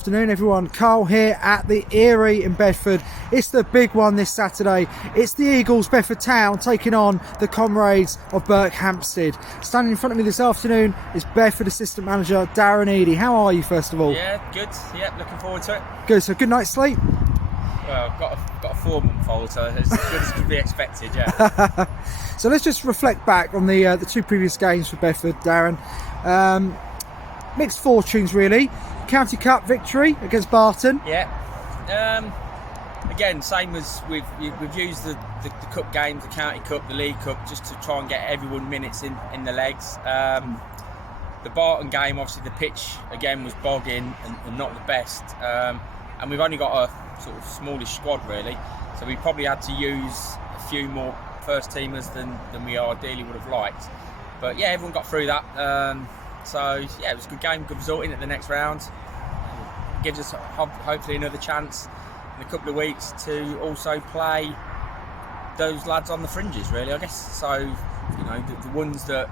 Afternoon everyone, Carl here at the Edey in Bedford. It's the big one this Saturday. It's the Eagles, Bedford Town, taking on the Comrades of Berkhamsted. Standing in front of me this afternoon is Bedford assistant manager Darren Edey. How are you, first of all? Yeah, good. Yeah, looking forward to it. Good, so good night's sleep? Well, I've got a 4-month-old, so it's as good as could be expected, yeah. So let's just reflect back on the two previous games for Bedford, Darren. Mixed fortunes really. County Cup victory against Barton. Yeah. Again, same as we've used the cup games, the County Cup, the League Cup, just to try and get everyone minutes in the legs. The Barton game, obviously the pitch again was bogging and not the best, and we've only got a sort of smallish squad really, so we probably had to use a few more first teamers than we ideally would have liked. But yeah, everyone got through that. So yeah, it was a good game, good result in at the next round. It gives us hopefully another chance in a couple of weeks to also play those lads on the fringes really, I guess. So, you know, the ones that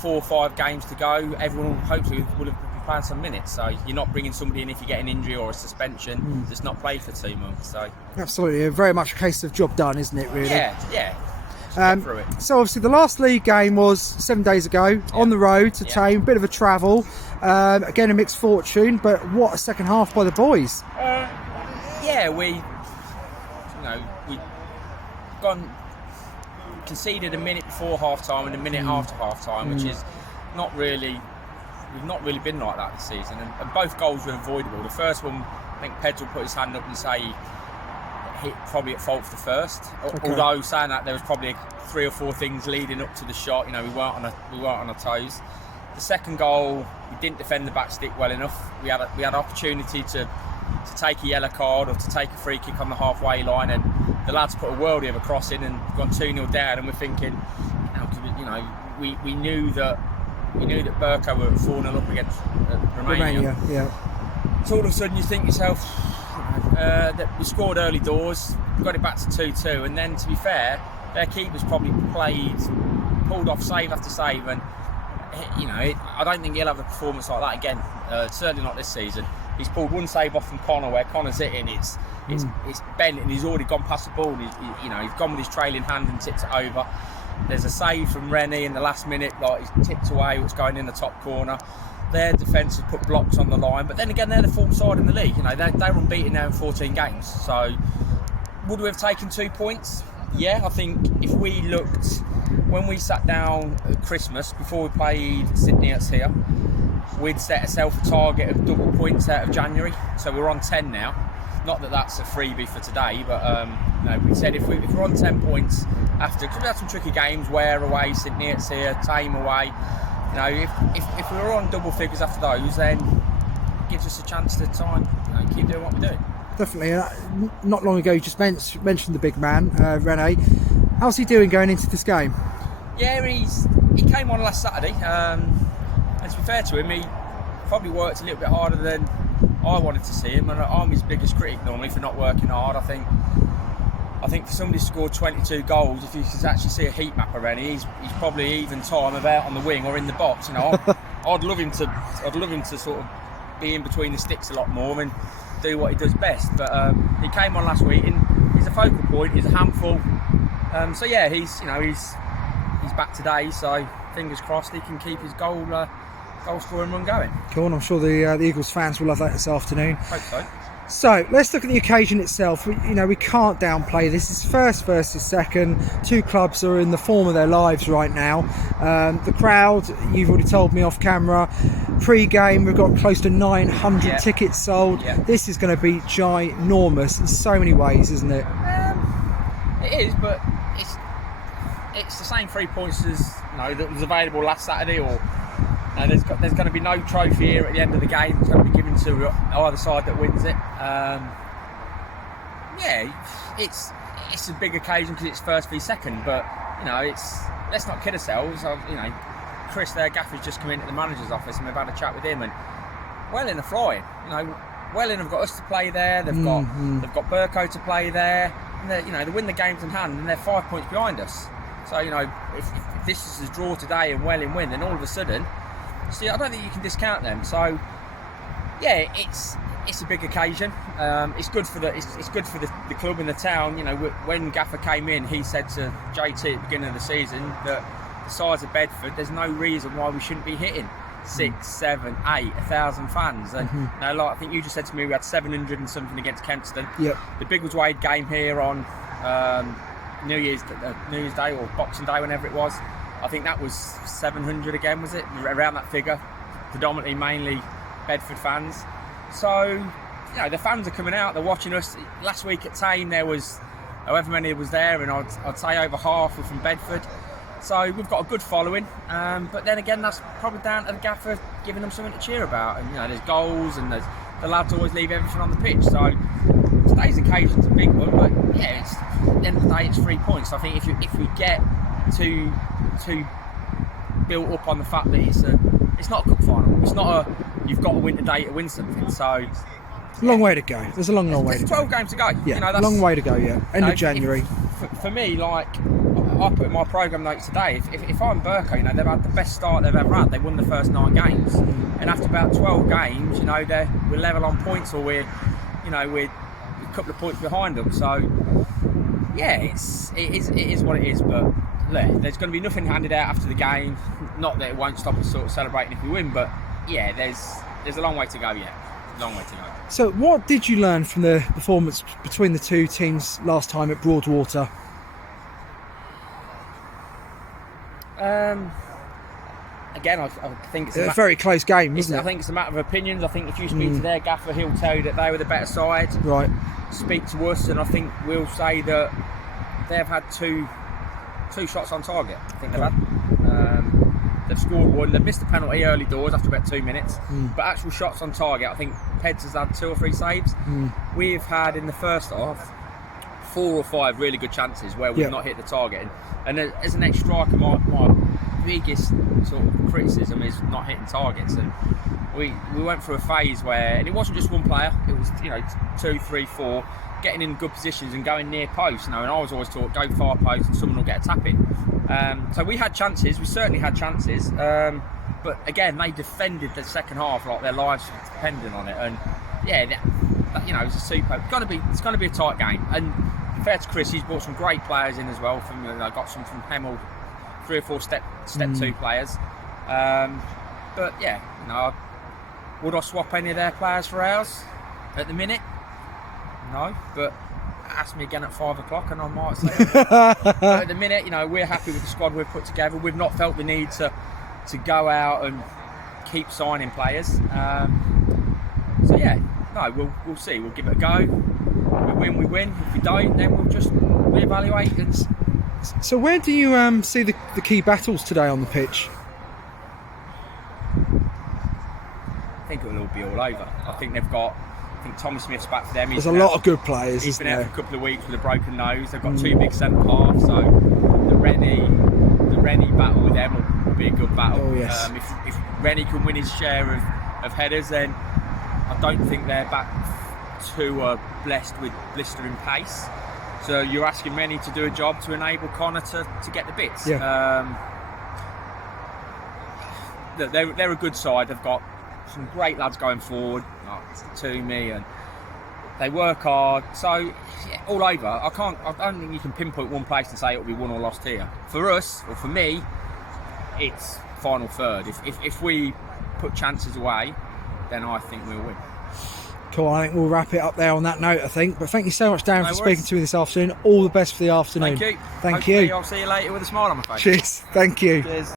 4 or 5 games to go, everyone hopefully will have been playing some minutes. So you're not bringing somebody in if you get an injury or a suspension that's not played for 2 months. So absolutely, very much a case of job done, isn't it really? Yeah. So obviously the last league game was 7 days ago on the road to Tame, bit of a travel, again a mixed fortune, but what a second half by the boys. We conceded a minute before half time and a minute after half time, which is we've not really been like that this season, and both goals were avoidable. The first one, I think Pedro put his hand up and say hit probably at fault for the first. Okay. Although saying that, there was probably 3 or 4 things leading up to the shot. You know, we weren't on our toes. The second goal, we didn't defend the back stick well enough. We had opportunity to take a yellow card or to take a free kick on the halfway line, and the lads put a worldie of a cross in and gone 2-0 down. And we're thinking, we knew that Burko were 4-0 up against Romania. Yeah. So all of a sudden you think yourself, that we scored early doors, got it back to 2-2, and then to be fair, their keeper's probably pulled off save after save, and I don't think he'll have a performance like that again. Certainly not this season. He's pulled one save off from Connor where Connor's hitting, it's bent and he's already gone past the ball. He's gone with his trailing hand and tipped it over. There's a save from Rennie in the last minute, like he's tipped away, it's going in the top corner. Their defence has put blocks on the line, but then again, they're the form side in the league. They're unbeaten now in 14 games. So, would we have taken 2 points? Yeah, I think if we looked when we sat down at Christmas before we played Sydney here, we'd set ourselves a target of double points out of January. So we're on 10 now. Not that that's a freebie for today, but we said if we're on 10 points after, because we had some tricky games, Ware away, Sydney here, Tame away. If we were on double figures after those, then it gives us a chance to try and keep doing what we're doing. Definitely. Not long ago, you just mentioned the big man, Rene. How's he doing going into this game? Yeah, he came on last Saturday. And to be fair to him, he probably worked a little bit harder than I wanted to see him. And I'm his biggest critic normally for not working hard. I think for somebody to score 22 goals, if you could actually see a heat map already, he's probably even time of out on the wing or in the box. I'd love him to sort of be in between the sticks a lot more and do what he does best. But he came on last week and he's a focal point. He's a handful. So yeah, he's back today. So fingers crossed he can keep his goal scoring run going. Cool. And I'm sure the Eagles fans will love that this afternoon. Hope so. So let's look at the occasion itself. We can't downplay this. It's first versus second. 2 clubs are in the form of their lives right now. The crowd, you've already told me off camera, pre-game we've got close to 900 tickets sold. Yeah. This is going to be ginormous in so many ways, isn't it? It is, but it's the same 3 points as that was available last Saturday, or there's going to be no trophy here at the end of the game. It's going to be given to either side that wins it. It's a big occasion because it's first v second, but let's not kid ourselves. Chris, their gaffer's just come into the manager's office and we've had a chat with him, and Welling are flying. Welling have got us to play there. They've got Burko to play there. And they win the games in hand, and they're 5 points behind us. So if this is a draw today and Welling win, then all of a sudden, I don't think you can discount them. So Yeah, it's a big occasion. It's good for the club and the town. You know, when Gaffer came in, he said to JT at the beginning of the season that the size of Bedford, there's no reason why we shouldn't be hitting 6, 7, 8, 1,000 fans. And you know, like I think you just said to me, we had 700 and something against Kempston. Yep. The Biggleswade game here on New Year's Day or Boxing Day, whenever it was, I think that was 700 again, was it? Around that figure, predominantly mainly Bedford fans. So, you know, the fans are coming out, they're watching us. Last week at Tame there was however many was there, and I'd say over half were from Bedford. So we've got a good following, but then again that's probably down to the Gaffer giving them something to cheer about. And you know, there's goals and the lads always leave everything on the pitch. So today's occasion's a big one, but yeah, it's, at the end of the day it's 3 points. I think if we get too built up on the fact that it's not a cup final, it's not a you've got to win today to win something. So long way to go. There's a long way to go. There's 12 games to go. Yeah, you know, that's long way to go. Yeah, end of January. For me, like I put in my programme notes today, if I'm Burko, you know, they've had the best start they've ever had. They won the first 9 games, and after about 12 games, you know, we're level on points, or we're a couple of points behind them. So yeah, it is what it is. But look, there's going to be nothing handed out after the game. Not that it won't stop us sort of celebrating if we win, but yeah, there's a long way to go yet. Long way to go. So what did you learn from the performance between the two teams last time at Broadwater? Again, I think it's a very close game, isn't it? I think it's a matter of opinions. I think if you speak to their Gaffer, he'll tell you that they were the better side. Right. Speak to us, and I think we'll say that they've had two shots on target. I think they've had. They've scored one. They've missed a penalty early doors after about 2 minutes. But actual shots on target, I think Peds has had 2 or 3 saves. We've had in the first half 4 or 5 really good chances where we've not hit the target. And as an ex-striker, my biggest sort of criticism is not hitting targets. And we went through a phase where, and it wasn't just one player, it was 2, 3, 4 getting in good positions and going near post. And I was always taught go far post and someone will get a tap in. So we had chances, we certainly had chances, but again they defended the second half like their lives depended on it. And yeah, that, it's a super. It's going to be a tight game. And fair to Chris, he's brought some great players in as well. Got some from Hemel, 3 or 4 step 2 players. But yeah, would I swap any of their players for ours at the minute? No, but ask me again at 5 o'clock and I might say but at the minute, we're happy with the squad we've put together. We've not felt the need to go out and keep signing players. So yeah, no, we'll see. We'll give it a go. If we win, we win. If we don't, then we'll just reevaluate. So where do you see the key battles today on the pitch? I think it'll all be all over. I think Tommy Smith's back for them. There's a lot of good players. He's been out for a couple of weeks with a broken nose. They've got 2 big centre halves, so the Rennie battle with them will be a good battle. Oh, yes. If Rennie can win his share of headers, then I don't think their back 2 are blessed with blistering pace. So you're asking Rennie to do a job to enable Connor to get the bits. Yeah. They're a good side. They've got some great lads going forward, like Toomey, and they work hard. So yeah, all over. I don't think you can pinpoint one place and say it'll be won or lost here. For us, or for me, it's final third. If we put chances away, then I think we'll win. Cool, I think we'll wrap it up there on that note, I think. But thank you so much, Darren, for speaking to me this afternoon. All the best for the afternoon. Thank you. Thank you. I'll see you later with a smile on my face. Cheers. Thank you. Cheers.